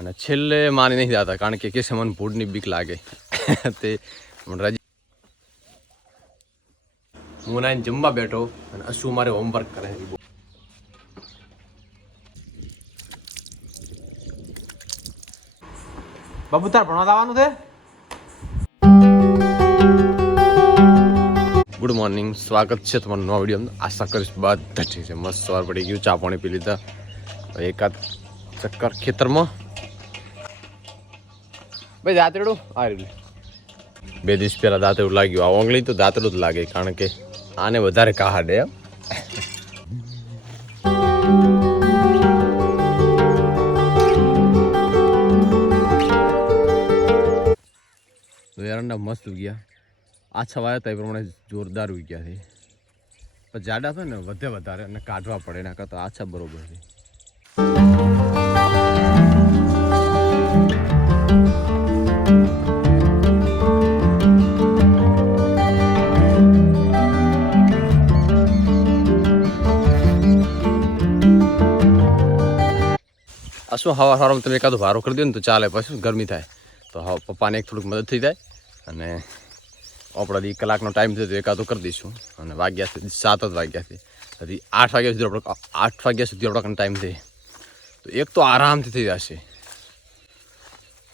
અને છેલ્લે માની નહીં જતા કારણ કે કેસે મને ભૂડની બીક લાગે તે રજા હું નાઈને જમવા બેઠો અને અશુ મારે હોમવર્ક કરે છે. બાબુ તાર ભણવા આવવાનું છે. ગુડ મોર્નિંગ, સ્વાગત છે તમારું નવા વિડીયો. આશા કરીશ બધા ઠીક છે. મસ્ત સવાર પડી ગયું, ચા પાણી પી લીધા, એકાદ ચક્કર ખેતરમાં. ભાઈ દાંતરડું આ રહ્યું. 2 દિવસ પહેલા દાંતરડું લાગ્યું. આ ઓંગળી તો દાંતરડું જ લાગે કારણ કે આને વધારે કાહાડે એમ. એરંડા મસ્ત ઉગ્યા. આછા વાયા હતા એ પ્રમાણે જોરદાર ઉગ્યા છે. પણ જાડા થાય ને વધે વધારે અને કાઢવા પડે એના કરતાં આછા બરોબર છે. આ શું હવા હવામાં તમે એકાદો ભારો કરી દો ને તો ચાલે, પછી ગરમી થાય તો હા પપ્પાને એક થોડુંક મદદ થઈ જાય. અને આપણા 1 કલાકનો ટાઈમ છે તો એકાદો કરી દઈશું. અને વાગ્યા છે 7 જ વાગ્યા છે, હજી 8 વાગ્યા સુધી આપણો 8 વાગ્યા સુધી આપણો ટાઈમ છે તો એક તો આરામથી થઈ જશે.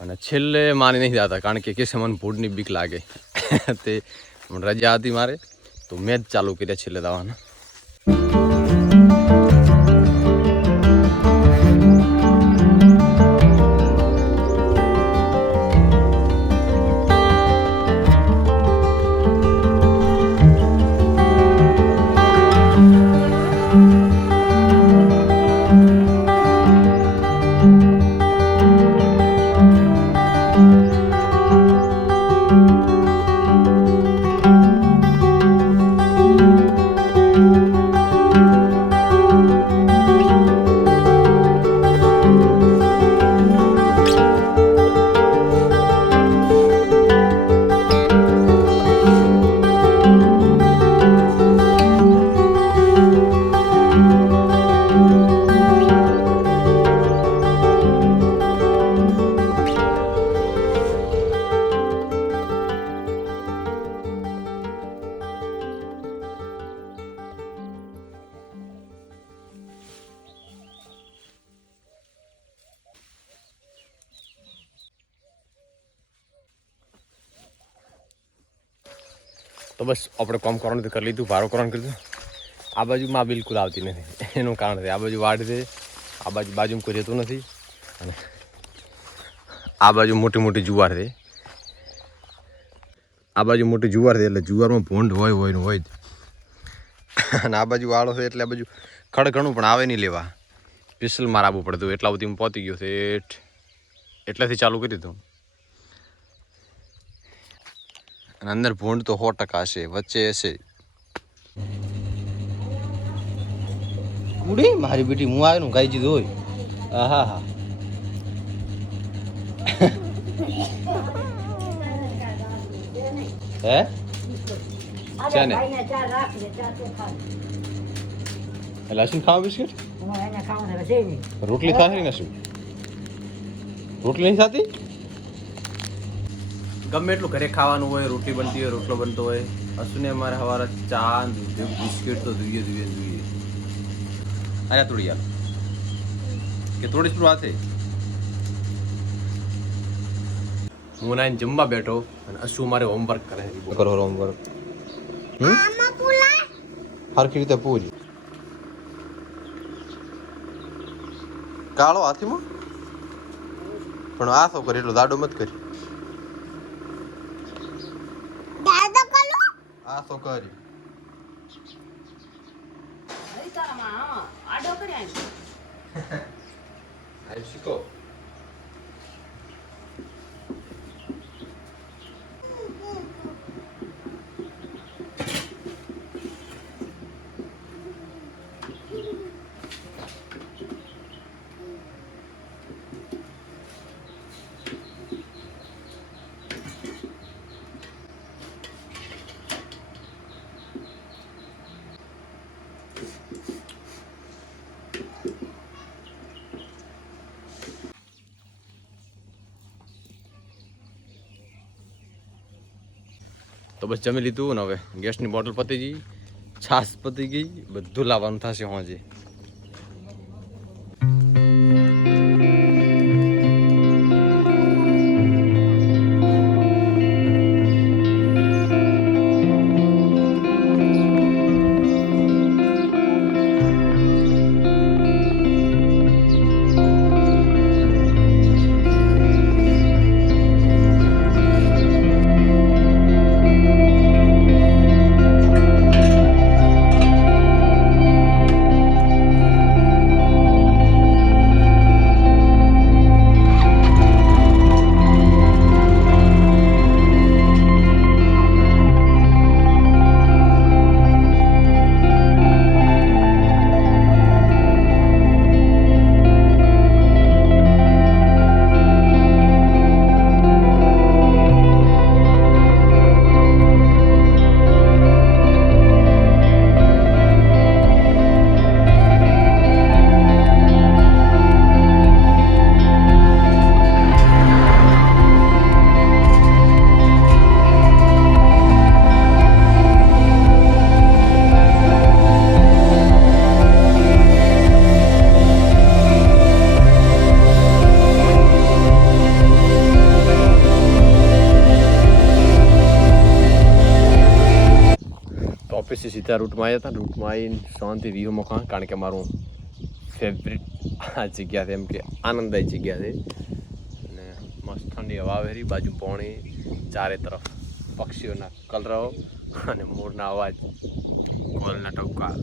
અને છેલ્લે માની નહીં જતા કારણ કે કેસે મને ભૂડની બીક લાગે તે રજા હતી મારે તો મેં જ ચાલુ કર્યા છેલ્લે દાવાના. તો બસ આપણે કામ કરવાનું કરી લીધું, ભારો કરવાનું કરી દીધું. આ બાજુમાં બિલકુલ આવતી નથી, એનું કારણ છે આ બાજુ વાડ છે, આ બાજુમાં કોઈ રહેતું નથી. અને આ બાજુ મોટી મોટી જુવાર છે, આ બાજુ મોટી જુવાર છે એટલે જુવારમાં ભૂંડ હોય જ. અને આ બાજુ વાળો છે એટલે આ બાજુ ખડ ઘણું પણ આવે નહીં લેવા, પિસ્ટલ મારવું પડતું. એટલા સુધી હું પહોંચી ગયો છે એટલેથી ચાલુ કરી દીધું. અને અંદર ભૂંડ તો 100% હશે, વચ્ચે હશે. ઉડી મારી બેટી હું આવ્યો ને ગાઈ દીધું હોય. હા હા હે છે ને લસણ ખાવા બિસ્કિટ રોટલી ખાશે ને? શું રોટલી નહીં ખાતી? ગમે એટલું ઘરે ખાવાનું હોય, રોટલી બનતી હોય, રોટલો બનતો હોય, અશુને અમારે સવારે ચા દૂધ બિસ્કિટ તો જોઈએ. અરે થોડી યાર કે થોડી શું વાત છે. હું નાઈને જમવા બેઠો અને અશુ મારે હોમવર્ક કરે છે. કરો હોમવર્ક હરખી રીતે પૂજ. કાળો હાથીમાં પણ આ શું કરી એટલો દાડો મત કરી. આ તો કરી શીખો. તો બસ જમી લીધું ને હવે ગેસની બોટલ પતી ગઈ, છાશ પતી ગઈ, બધું લાવવાનું થશે હોજે. ઓફિસથી સીધા રૂટમાં આવ્યા હતા. રૂટમાં આવીને શાંતિ વ્યૂ મકાન, કારણ કે મારું ફેવરિટ આ જગ્યા છે, એમ કે આનંદદાયી જગ્યા છે. અને મસ્ત ઠંડી હવા વેરી, બાજુ પોણી, ચારે તરફ પક્ષીઓના કલરવ અને મોરના અવાજ, કોલના ટપકા.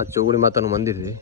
આ ચોગડી માતાનું મંદિર છે.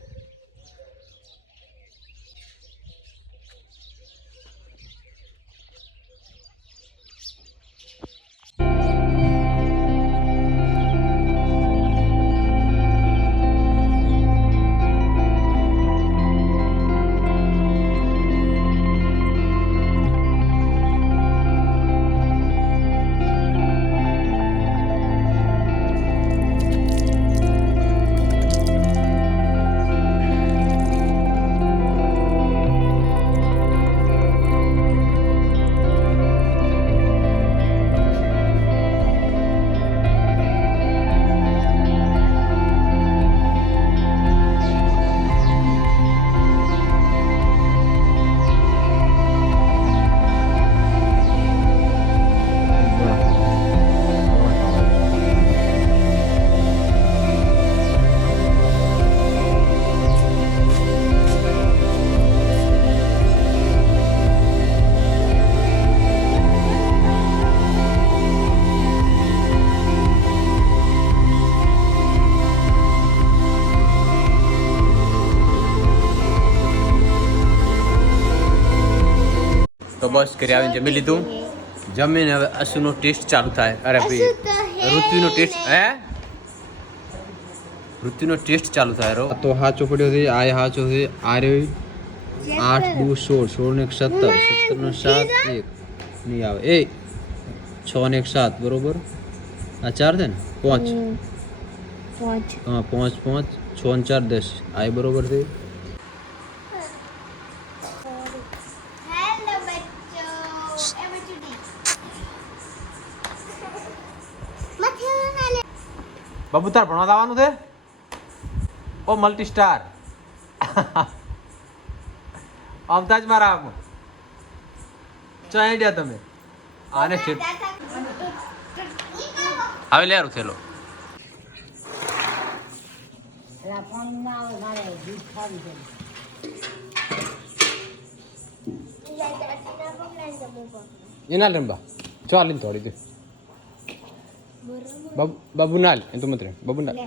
તો બસ ઘરે આવીને જમી લીધું. જમીને હવે અશુનો ટેસ્ટ ચાલુ થાય. અરે ભાઈ ઋત્વિનો ટેસ્ટ, ઋત્વિનો ટેસ્ટ ચાલુ થાય. રો તો હા ચોપડ્યો છે, આ હા ચો છે, આ રહ્યો 8 2 16, 16 ને 17, 17 નો 7 1 નહીં આવે, એ 6 ને 1 7, બરોબર. આ 4 છે ને 5, હા 5 5 6 ને 4 10, આ બરોબર છે. બાબુ તાર ભણવા આવવાનું છે? ઓ મલ્ટી સ્ટાર આવતા જ મારા આમ ચો આઈડિયા તમે આને છે હવે લે આરું થેલો એના લંબા ચાલીને થોડી દે બાબુ નાલ એ તો મત બાબુ નાલ